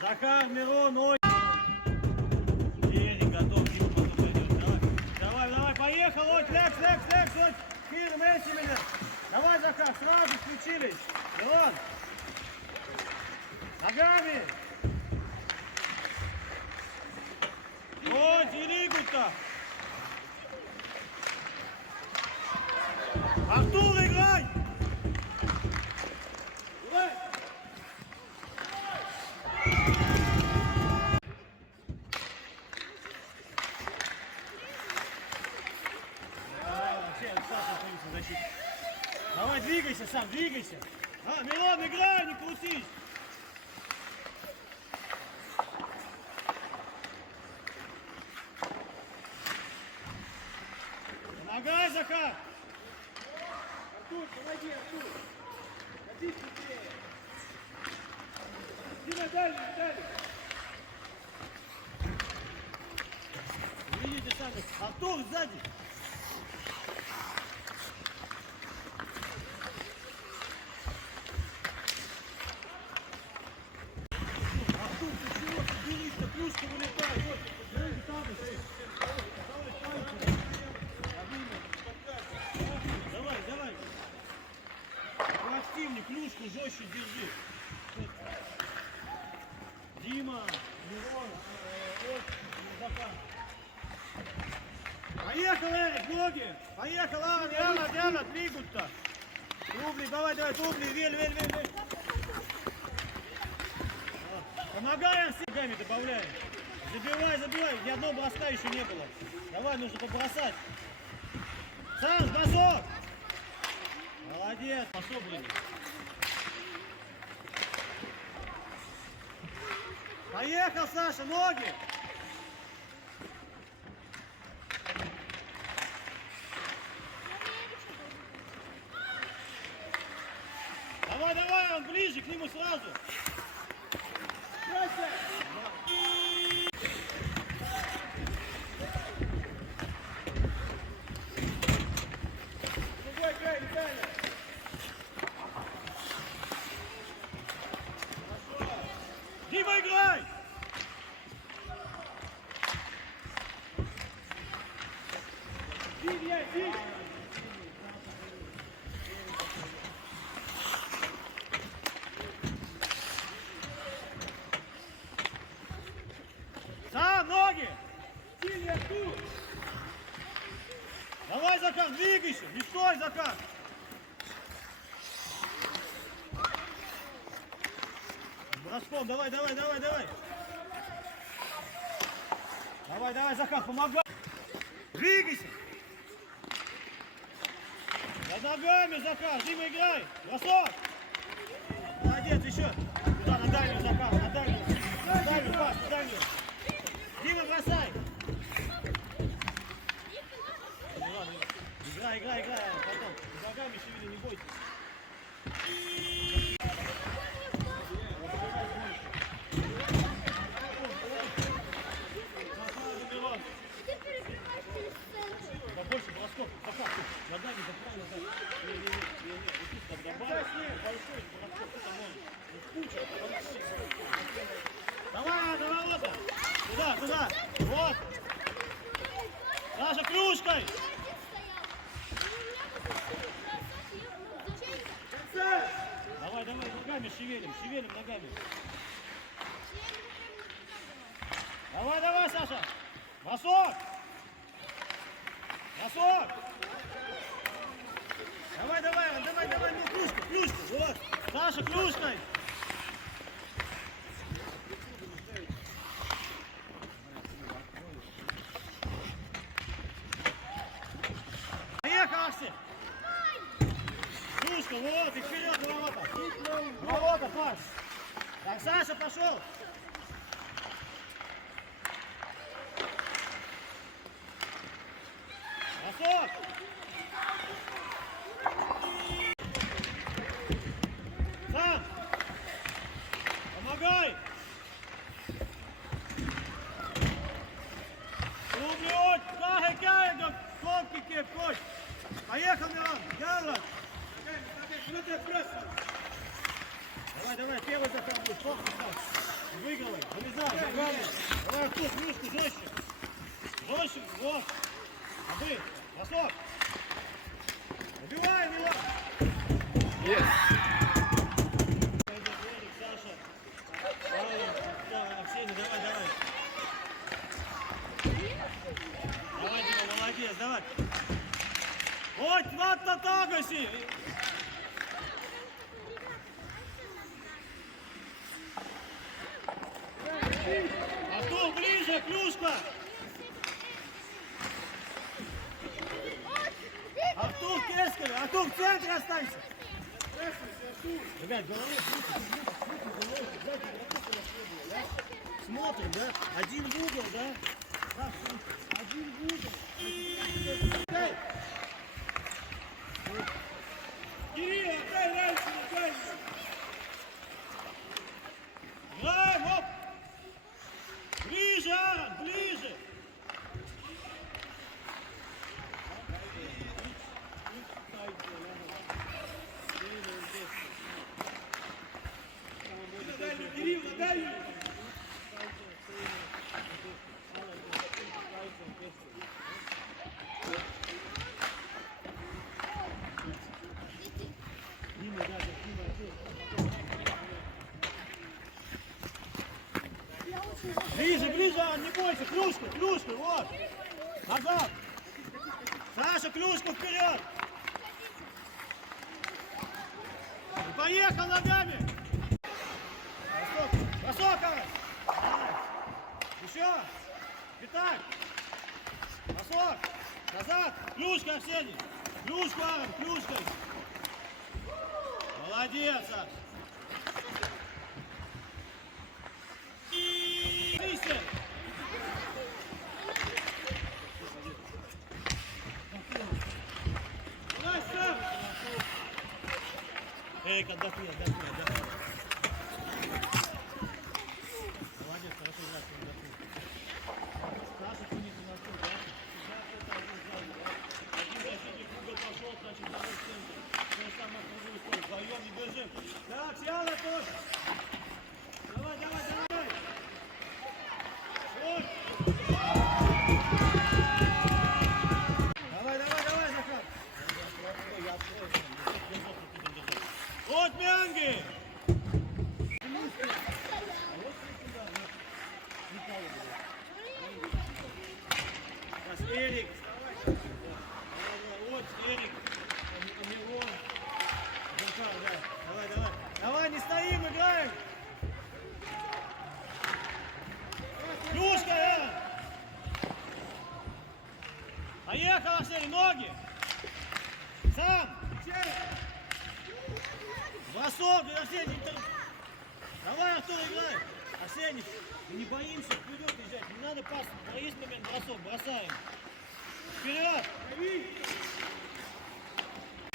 Захар, Мирон, ой. Ерик готов, Дима потом пойдет. Давай, поехал, ой, флекс, ой. Кир, Месси меня. Давай, Захар, сразу включились. Мирон. Ногами. Ой, Диригу-то. Артур, играй. Давай, двигайся сам, двигайся. Милон, играй, не крутись. Помогай, Захар. Артур, помоги, Артур. Ходи быстрее. Дима, дальше. Видите сами. Артур, сзади. Артур, ты чего? Ты берись-то, плюшка вылетает. Вот, смотри, там еще. Давай. Проактивнее, клюшку жестче держи. Дима, Мирон, Захар. Поехал, Эрик, ноги. Поехал, Диана, двигают-то. Трубли, давай, трубли, вель. Помогаем, с ногами добавляем. Забивай, ни одного броска еще не было. Давай, нужно побросать. Сам, бросок. Молодец, пошел, блин. Поехал, Саша, ноги. Давай, он ближе к нему сразу. Другой край, Виталий. Дима, играй! Бей! Сам, ноги! Сильный, Артур. Давай, Захар, двигайся! Не стой, Захар! Броском, давай! Давай, Захар, помогай! Двигайся! За ногами, Захар! Дима, играй! Бросок! Молодец, еще! Туда, на дальнюю, Захар, на дальнюю! На дальнюю, пас, на дальнюю! Дима, бросай! Играй, потом. Ногами шевели, не бойся. Ты перекрываешь телесцентру. Да больше бросков. Пока. Ногами заправил. Не. Добавь. Большой бросков. Это можно. Куча. Давай, вот. Туда. Вот. Саша, клюшкой. Давай, ногами шевелим ногами. Давай, Саша. Бросок. Давай, ну клюшка, вот. Саша, клюшкой. Поехал, Арсик. Клюшка, вот, и вперед, ворота, пас. Так, Саша, пошел. Бросок. Сам. Выигрывай, вылезай, давай. Давай, Артур, мышку жестче. Жестче, вот. Обы, бросок. Убивай, Милан. Есть. Эрик, Саша. Арсений, давай, давай. Давай, Дима, молодец, давай. Ой, надо тагаси. Артур, ближе, клюшка. Артур, Кескель, Артур, в центре останься. Ребят, головой, смотрим, да? Один в угол, да? Один в угол. Эй! Кирилл, отдай раньше, отдай. Играем, оп! Ближе, Аарон, ближе! Кирилл, отдай. Ближе, ближе, Аарон, не бойся, клюшку, клюшку, вот! Назад! Саша, клюшку вперед! И поехал ногами! Бросок, бросок, Аарон! Еще! Пятак! Бросок! Назад! Клюшка, Арсений! Клюшку, Аарон, клюшкой! Молодец, Саша! Кристиан! Давай, сам. Эрик, отдохни, отдохни, отдохни. Молодец, хорошо играть, отдохни. Саша, сунись на стол, да? Один защитник в угол пошел, значит, второй в центр. То же самое в другую сторону. Вдвоем не бежим. Так, Сяла тоже. Давай, давай, давай. Вот. Давай, давай, давай, Захар. Я открою. Вот Мянги! Сейчас Эрик. Вот Эрик. У него. Захар, да. Давай, давай. Давай, не стоим, играем. Клюшка, Эрик. Поехал, Арсений, ноги. Сам. Бросок, Арсений. Давай, Артур, играй. Арсений, мы не боимся вперед бежать. Не надо пас. Есть момент, бросок, бросаем. Вперед.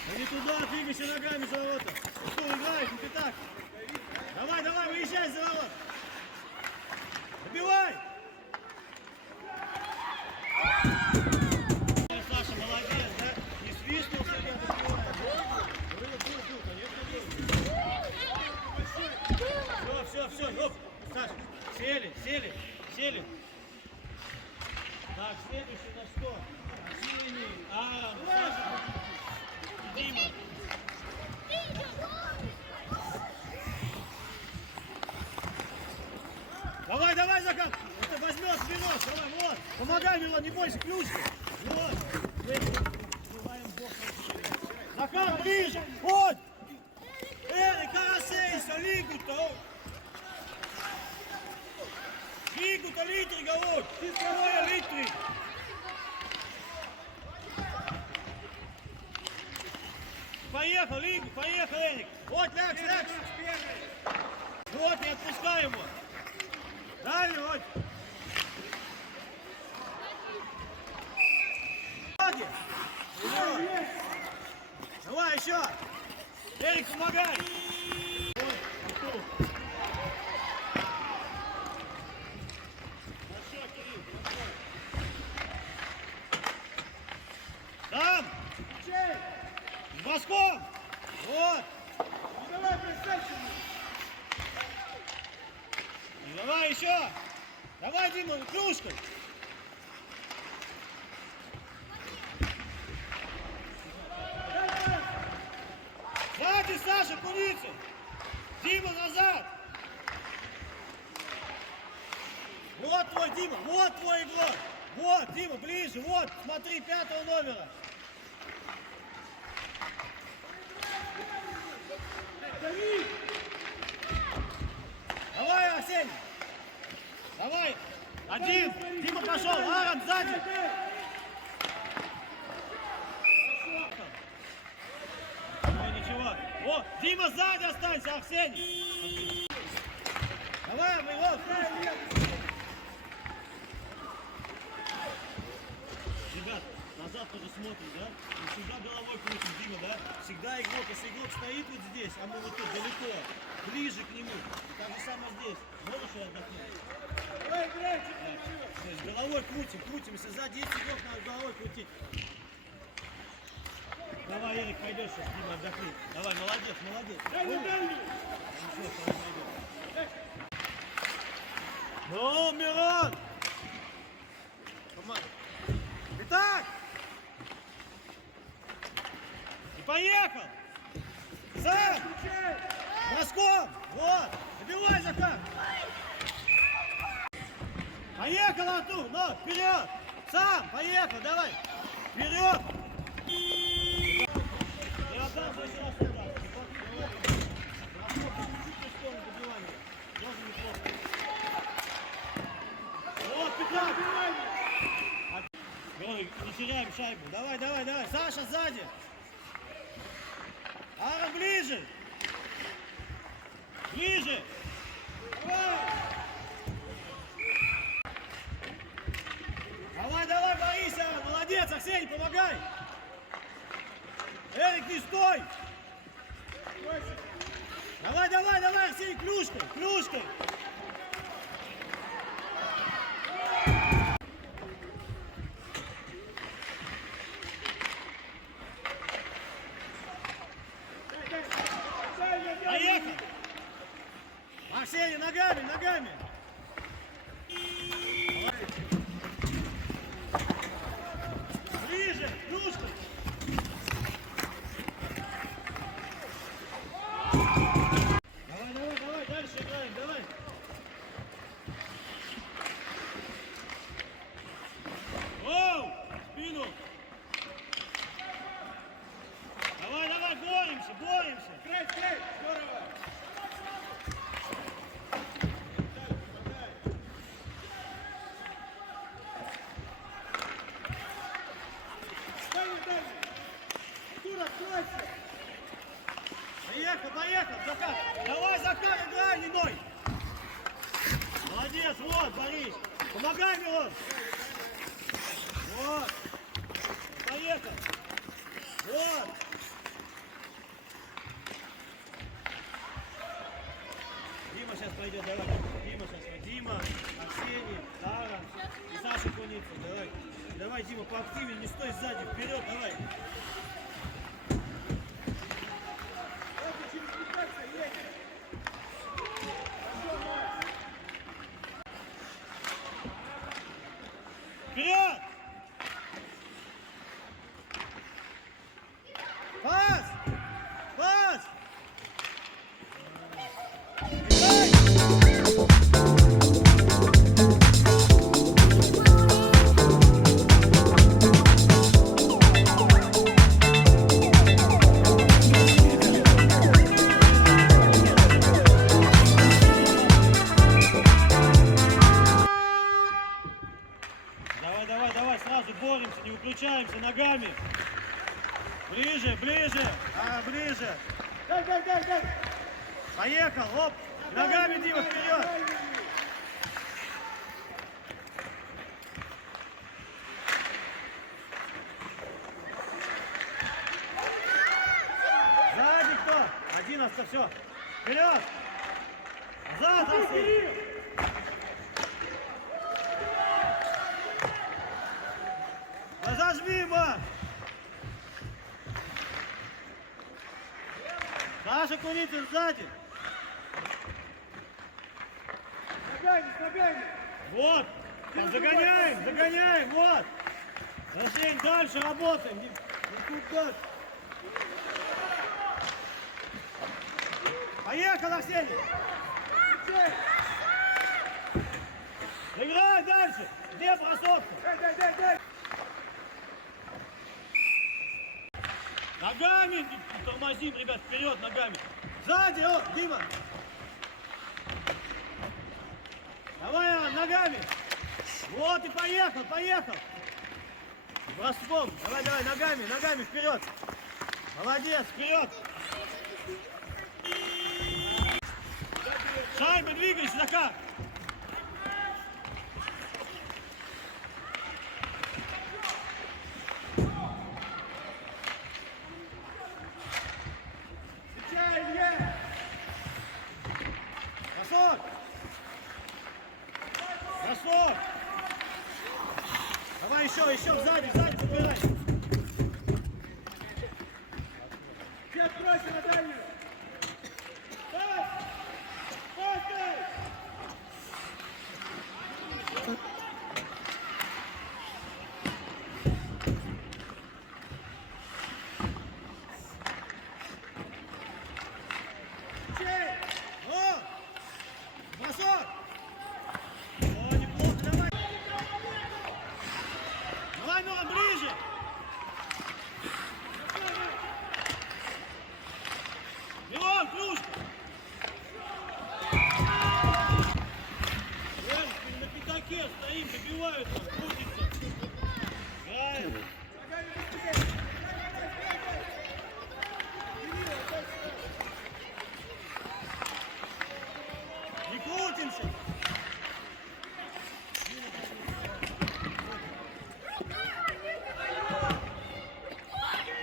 Да не туда, двигайся ногами за ворота. Артур, играй, не ты так. Давай, давай, выезжай за ворот. Добивай. Саша, молодец, да? Не свистнул себя, добивай. Был, конечно, все, оп. Саша, сели. Так, следующий на что? Арсений, Аарон, Саша, Дима. Давай, Захар! Это возьмешь, берешь, давай, вот! Помогай, Милан, не бойся, ключки! Вот! Захар, ближе! Вот! Эрик, карасейся, лигу-то! Лигу-то, литрига, вот! Ты второе, литрик! Поехал, лигу, поехал, Эрик! Вот, лягс! Вот, не отпускай его! Дальше, вот! Ноги! Давай еще! Эрик, помогай! Там! С броском! Вот! Давай, присядь. Давай еще! Давай, Дима, кружкой! Сзади, Саша, Куницын! Дима, назад! Вот твой, Дима, вот твой игрок! Вот, Дима, ближе, вот, смотри, 5-го номера! Давай, Арсений! Давай! Один! Дима пошел! Аарон сзади! Ну, ничего! О, Дима сзади останься, Арсений! Давай, Миров! Ребят, назад тоже смотрим, да? И всегда головой крутим, Дима, да? Всегда игрок, если игрок стоит вот здесь, а мы вот тут далеко, ближе к нему. И так же самое здесь. Можешь отдохнуть? Давай, играй, То есть головой крутим. Если сзади есть игрок, надо головой крутить. Давай, Эрик, пойдешь сейчас, Дима, отдохни. Давай, молодец. дальний, дальний. Ничего, сейчас пойдем. Ну, Мирон! Итак! И поехал! Сам! Броском! Вот! Забивай, Захар! Поехал, Артур! Ну, вперед! Сам! Поехал, давай! Вперед! И отдам здесь раз сюда. Броском чуть-чуть в сторону добивания. Тоже неплохо. Вот, пятак! Не теряем шайбу. Давай. Саша сзади. Аарон ближе. Давай, борись, Аарон. Молодец, Арсений, помогай. Эрик, не стой. Давай, Арсений, клюшкой. Поехал! Арсений, ногами! Ближе, кружкой! Давай, дальше играем, давай! Оу! Спину! Давай, боремся! Играй, здорово. Дальний. Тур, откройся. Поехал, Захар! Давай, Захар, играй, Ниной! Молодец, вот, Борис! Помогай, Мирон! Вот! Поехал! Вот! Дима сейчас пойдет, давай! Дима, Арсений, Аарон и Саша Куницын, давай, Дима, поактивнее, не стой сзади, вперед, давай! Вперед! Пас! Давай, сразу боремся, не выключаемся ногами. Ближе. Дай. Поехал, оп. Ногами, Дима, вперед. Сзади кто? 11, все. Вперед. Назад, Арсений. Зажми, Марк! Саша Куницын сзади! Ногами. Вот. Там загоняем, загоняем, вот. Арсений, дальше работаем. Куда? Поехал, Арсений. Играй дальше. Где бросок? Дай. Ногами тормозим, ребят, вперед ногами. Сзади, о, Дима. Давай, Иван, ногами. Вот и поехал. Броском. Давай, ногами вперед. Молодец, вперед. Шайба, двигайся, Захар. Встречай, Илья. Бросок. Давай еще, сзади забирай. Все отбросил на дальнюю. Пас, дай. Встречай. О! Бросок. О, неплохо, давай. Давай, Нора, ближе. Мирон, клюшка. На пятаке стоим, добивают нас, крутится. Играем. Не крутимся.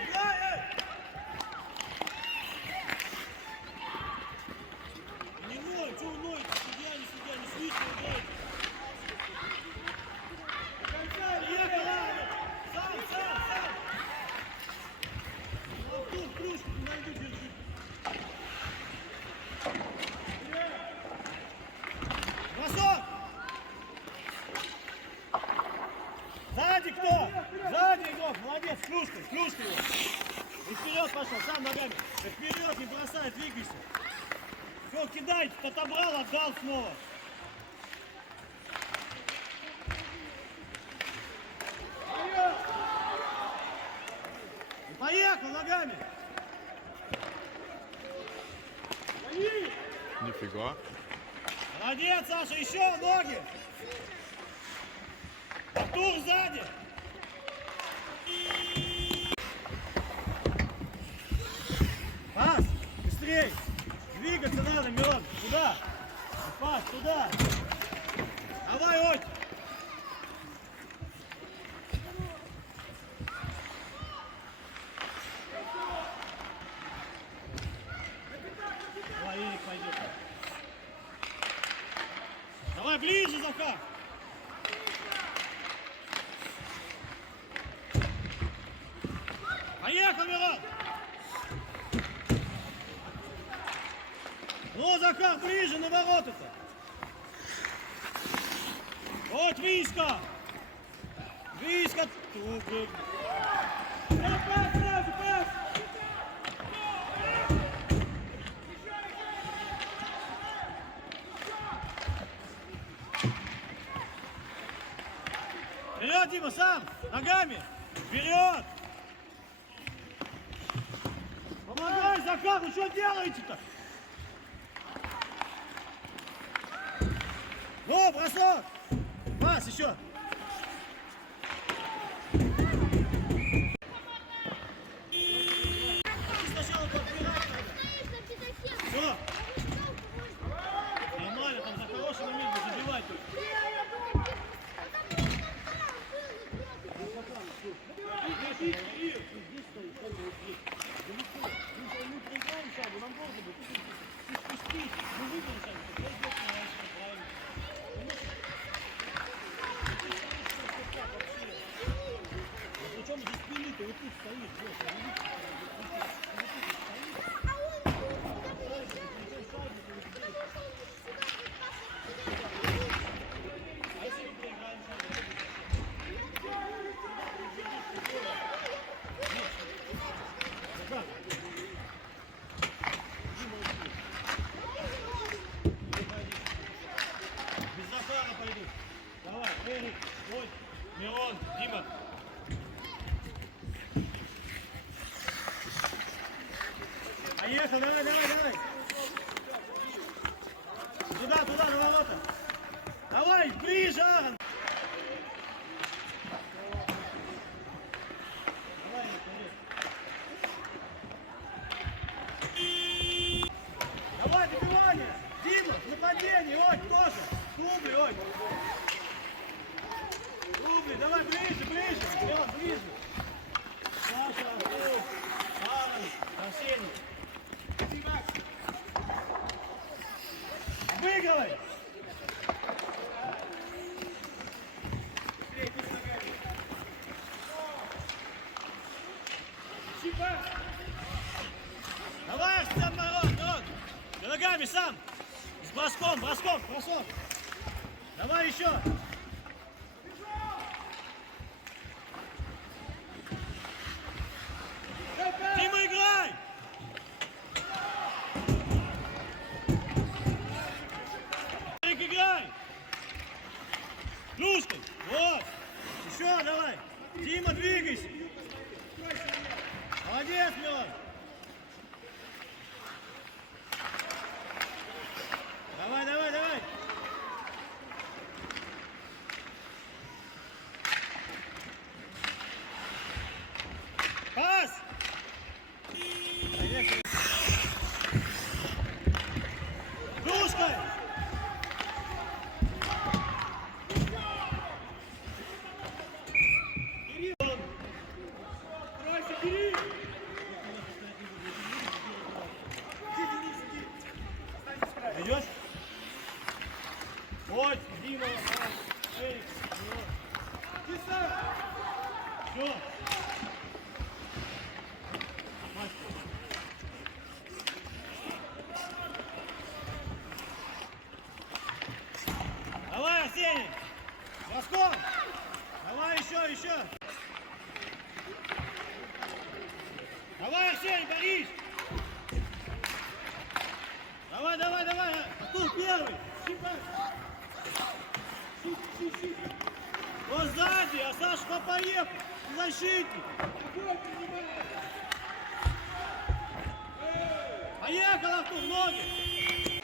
Играй, эй! Не ной, что ной? Судья, не слышно, играйте. Поехал, Ладно. Сам. Артур, кружку, на льду держи. Бросок! Сзади кто? Сзади игрок, молодец, клюшка его. И вперед пошел, сам ногами. Да вперед, не бросай, двигайся. Все, кидай, отобрал, отдал снова. И поехал ногами. Нифига. Молодец, Саша, еще ноги. Артур сзади. Пас, быстрей. Двигаться надо, Мирон. Туда. Пас, туда. Давай, Оть. Давай, Ирик пойдет. Давай ближе, Захар. Поехал, Мирон. Ну, Захар, ближе на ворота-то. Вот Виска. Виска. Пас, сразу, пас. Вперед, Дима, сам. Ногами. Вперед. Помогай, Захар, вы что делаете-то? Ну, бросок. Пас, еще. Сначала подбирать надо. Все. Нормально, там за хороший момент забивать только. Здесь стоит, как бы вот здесь. Мы проиграем шагу, нам должно быть. Ты спустись, мы выиграем шагу, тогда идет на правильно. Охрана пойдут. Давай, Эрик, Воль, Мирон, Дима. Поехал, давай, давай, давай. Туда, туда, на ворота. Давай, ближе, Аарон. Давай, давай, добивание. Дима, нападение, ой, тоже. Клубы, ой. Клубы, давай, ближе, ближе. Мирон, ближе. Саша, Артур, Аарон, Арсений. Выигрывай! Давай, сам народ! Ты ногами сам! С броском, бросок! Давай еще! Дима, играй! Играй! Плюшкой! Вот! Еще давай! Дима, двигайся! Молодец, Милан! Давай, давай, давай! Пас! Плюшкой! Тройся, бери! Идешь? Вот, Дима, Эрик, Иди сам! все. Давай, Арсений! Броском! Давай еще! Давай, Арсений, борись! Давай! Артур первый! Вот сзади, а Саша поехал! Защитник! Поехал, Артур, ноги!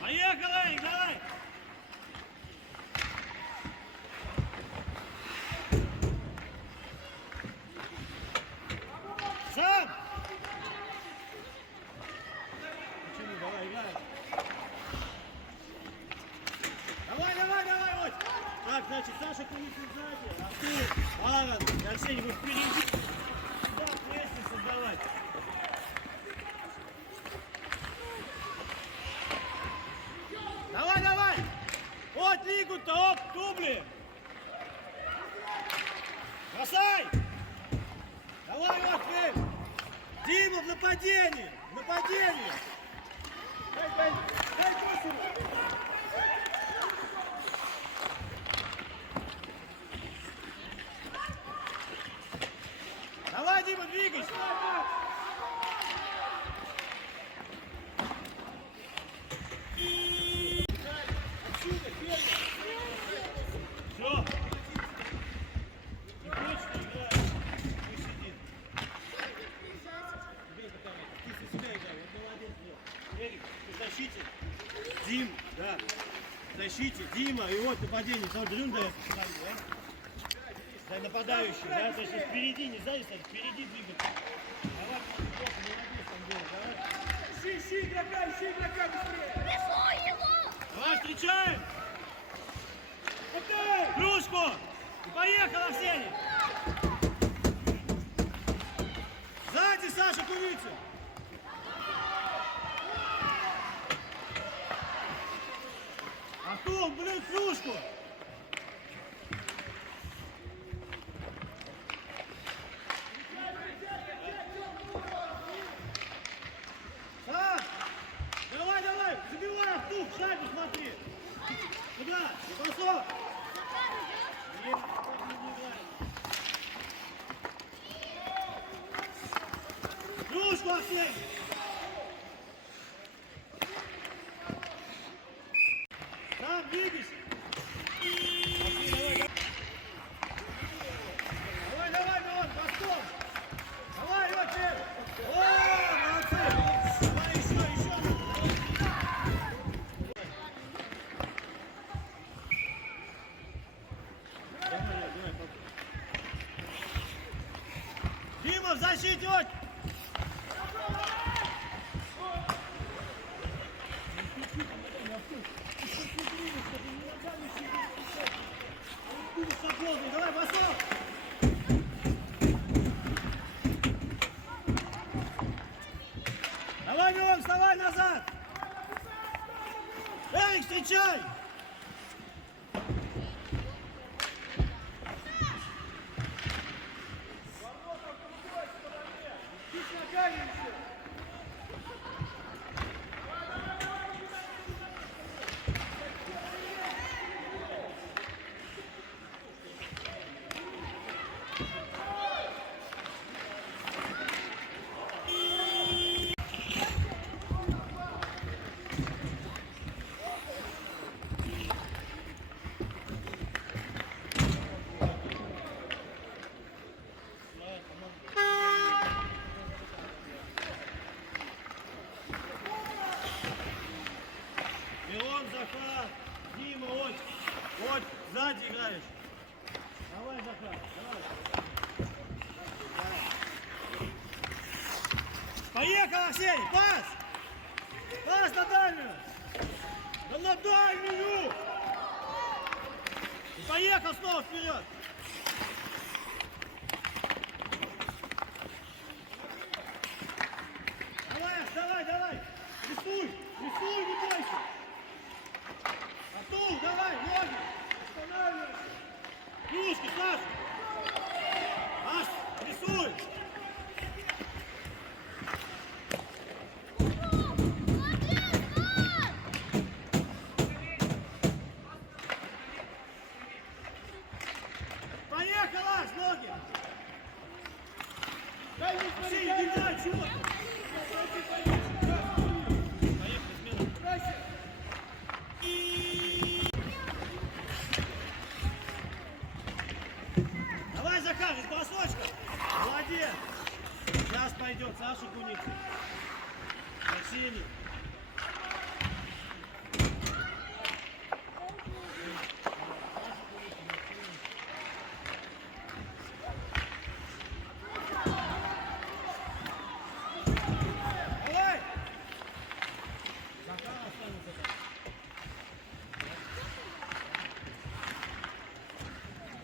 Поехал, Эрик, давай! Сам! Почему? Давай, играй! Давай, вот! Так, значит, Саша крутится сзади, Артур, Аарон и Арсений, вы впереди! Сюда прессинг создавать! Давай! Вот лигу-то, оп, дубли! Бросай! Давай, вот, Фель! Дима, в нападении! Дай Косину! Давай, Дима, двигайся! Отсюда, первый! Все! Не хочешь, не играй! Пусть сидит! Ты за себя играй, вот молодец, вот. Эрик, ты в защите! Дим, да! В защите, Дима, и вот нападение, вот Дрюнда, да? Да, нападающий, да? То есть впереди, не сзади, кстати, впереди двигаться. Давай, молодец, там было, давай! Ищи игрока быстрее! Рисуй его! Давай, встречаем! Отдай! Плюшку! И поехал, Арсений! Сзади, Саша, Курица! Артур, блин, плюшку! Саш! Давай! Забивай, Артур, в шайбу смотри! Куда? Бросок! Нет, не играет. Хорошо, Арсений. Сам двигайся. Давай, давай, Милан, постом. Давай, Йочи. О, молодцы. Давай еще. Дима, в защите, Йоч. Давай, бросок! Давай, Милан, вставай назад! Эй, встречай! Милон, Захар! Дима, вот, сзади играешь. Давай, Захар, давай. Поехал, Арсений, пас! Пас на дальнюю! Да на дальнюю! И поехал снова вперед! Давай, давай! Рисуй, не бойся! Артур, давай, ноги! Останавливайся! Юшки, Саша! Аш, рисуй! Поехал, Аш, ноги! Дай мне Все, смотреть, не дай, чего ты? Поехали, смело. Здрасте. Давай, Захар, из бросочка! Молодец! Сейчас пойдет, Саша Куницын. Арсений. Давай! Захар останется там.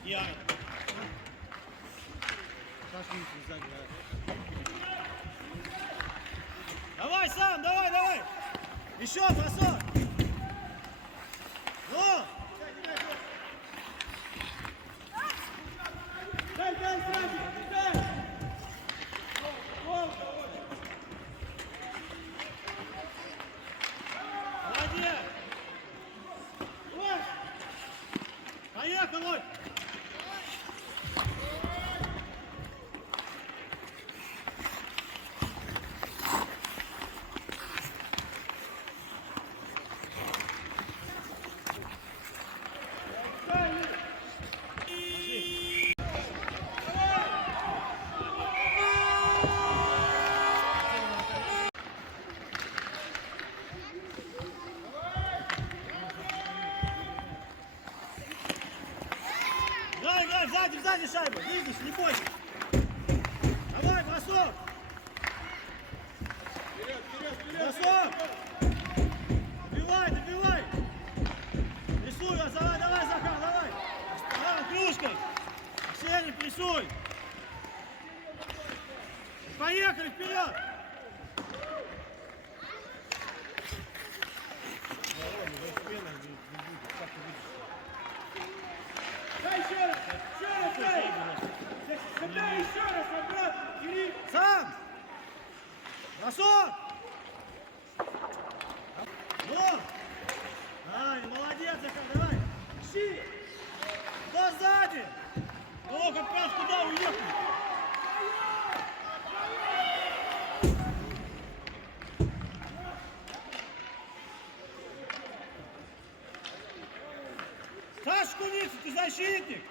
Яра. Саша Куницын сзади, да. Давай сам, давай! Еще бросок! Ну! Дай, сразу, дай. Гол. Молодец! Гол. Поехал, Лось! Играй, сзади шайбу, двигайся, не бойся. Давай, бросок. Бросок. Добивай. Прессуй, давай, Захар, давай. Давай, кружкой. Арсений, прессуй. Поехали, вперед. Дай еще раз, дай. Дай еще раз, обратно, бери. Сам. Бросок. Ну. Ай, молодец, Захар, давай. Шире. Кто сзади? О, как раз куда уехал? защитник!